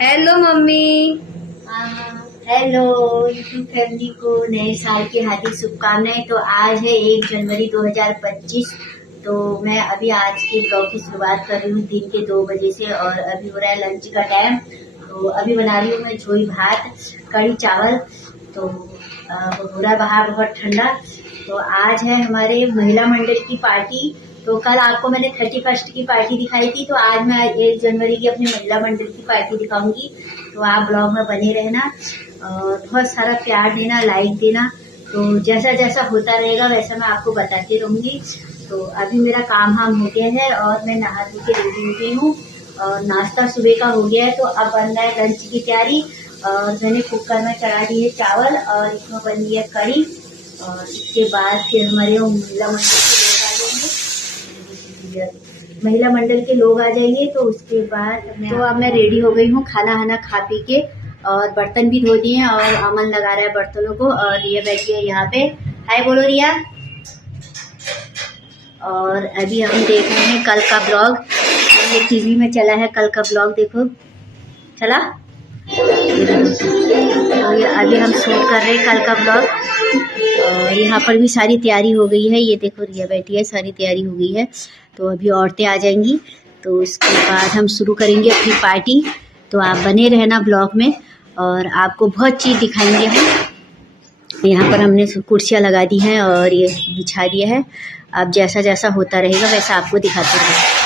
Hello mummy. Hello YouTube family को नए साल की हार्दिक शुभकामनाएं। तो आज है 1 जनवरी 2025। तो मैं अभी आज के ब्लॉग की शुरुआत कर रही हूँ दिन के 2 बजे से और अभी हो रहा है लंच का टाइम। तो अभी बना रही हूँ मैं झोई भात कड़ी चावल। तो हो रहा है बाहर बहुत ठंडा। तो आज है हमारे महिला मंडल की पार्टी। तो कल आपको मैंने 31 की पार्टी दिखाई थी, तो आज मैं 1 जनवरी की अपनी महिला मंडल की पार्टी दिखाऊंगी। तो आप ब्लॉग में बने रहना और बहुत सारा प्यार देना, लाइक देना। तो जैसा जैसा होता रहेगा वैसा मैं आपको बताती रहूंगी। तो अभी मेरा काम हम हो गया है और मैं नहा धो के रेडी हो गई हूँ और नाश्ता सुबह का हो गया है। तो अब बन रहा है लंच की तैयारी और मैंने कुकर में चढ़ा दी है चावल और इसमें बन रही है कड़ी। और इसके बाद फिर हमारे महिला मंडल के लोग आ जाएंगे। तो उसके बाद तो अब मैं रेडी हो गई हूँ खाना खाना खा पी के और बर्तन भी धो दिए और अमन लगा रहा है बर्तनों को और रिया बैठी है यहाँ पे। हाय बोलो रिया। और अभी हम देख रहे हैं कल का ब्लॉग। ये टीवी में चला है कल का ब्लॉग, देखो चला। तो ये अभी हम शूट कर रहे हैं कल का ब्लॉग और यहाँ पर भी सारी तैयारी हो गई है। ये देखो रिया बैठी है, सारी तैयारी हो गई है। तो अभी औरतें आ जाएंगी तो उसके बाद हम शुरू करेंगे अपनी पार्टी। तो आप बने रहना ब्लॉग में और आपको बहुत चीज़ दिखाएंगे हम। यहाँ पर हमने कुर्सियाँ लगा दी हैं और ये बिछा दिया है। अब जैसा जैसा होता रहेगा वैसा आपको दिखाते रहेंगे।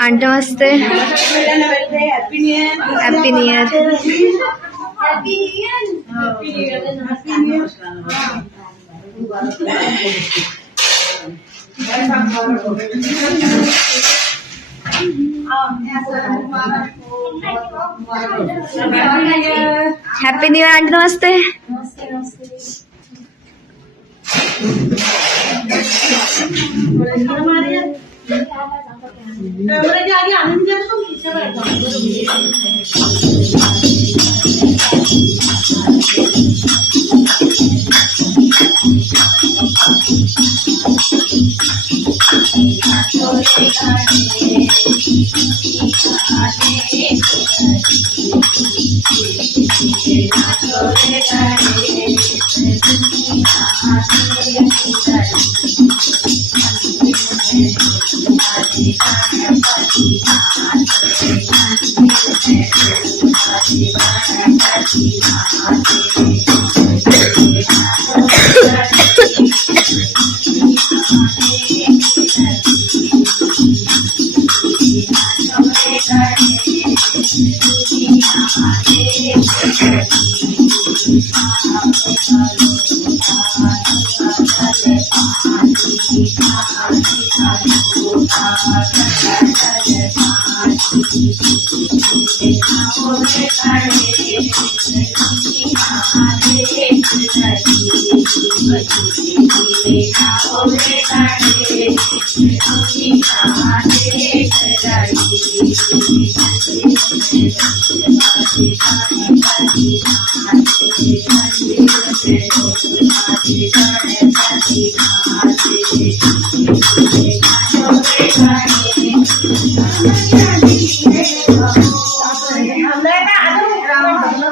आंटी नमस्ते। Happy new year. Happy new year aunty नमस्ते।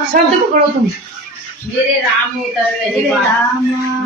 शब्द पकड़ो तुम। मेरे राम उतर रहे राम है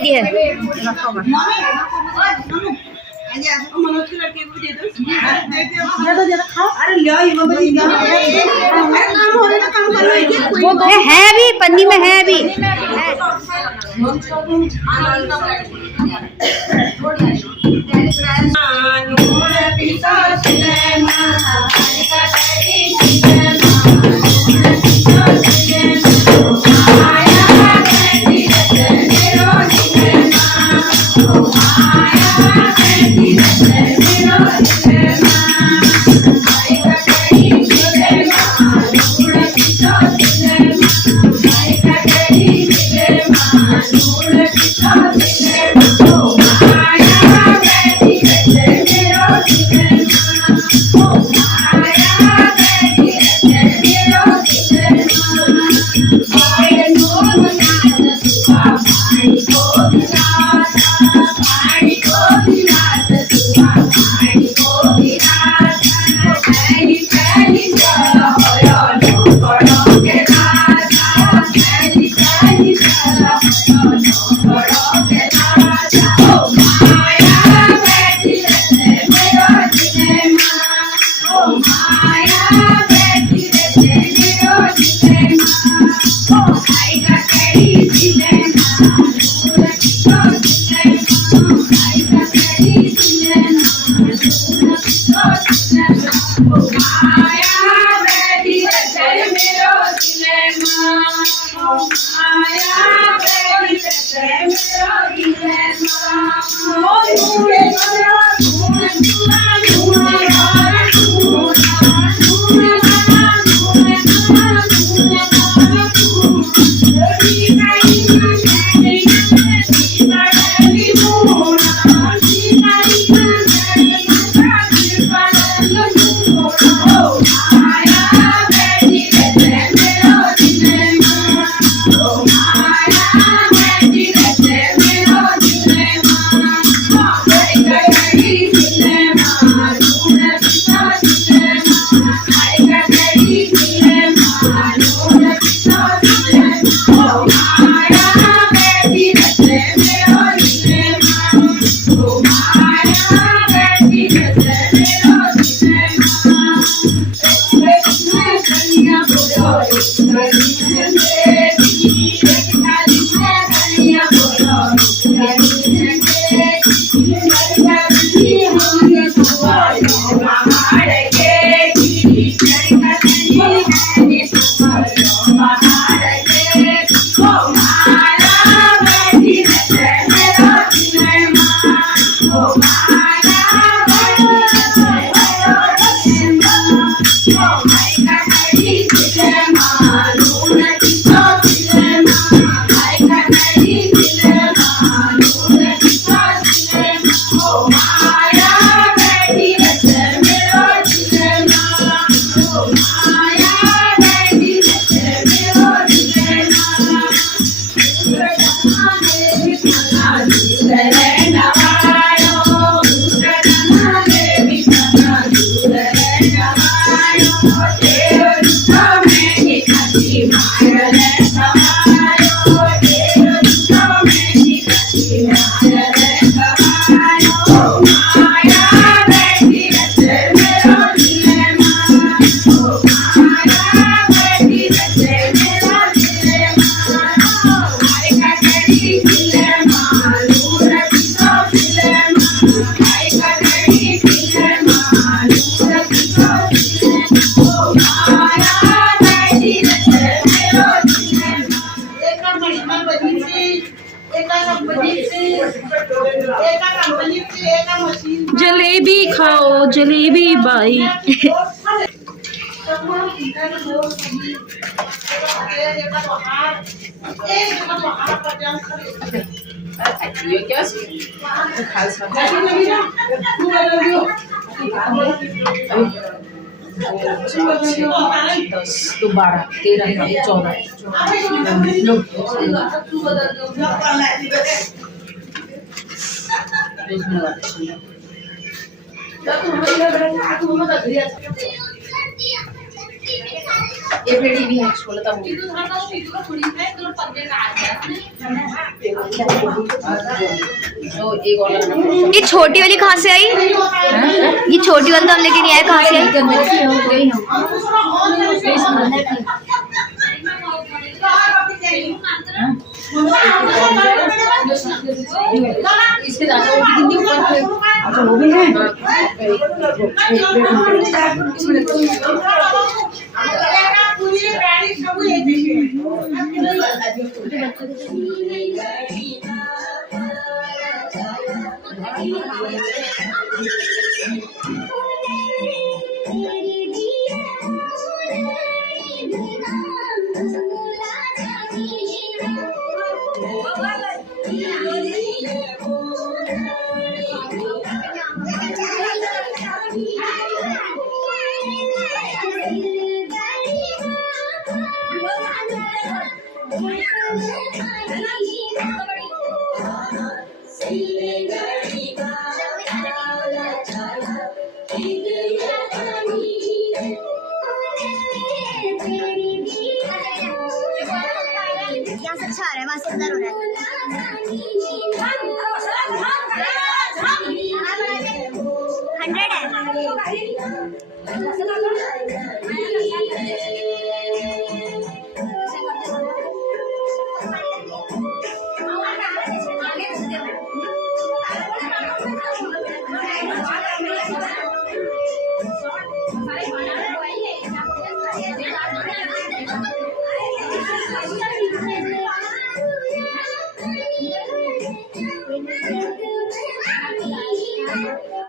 दी है है भी पन्नी में है भी जलेबी खाओ जलेबी बाई। दस दो 12 13 14 ये बेटी भी है बोला था वो एक और ये छोटी वाली कहाँ से आई? ये छोटी वाली तो हम लेके नहीं आए, कहाँ से आई? इसके दादा वो भी है। यहाँ से अच्छा आ रहा है, वहाँ से उधर हो रहा है। 100 है।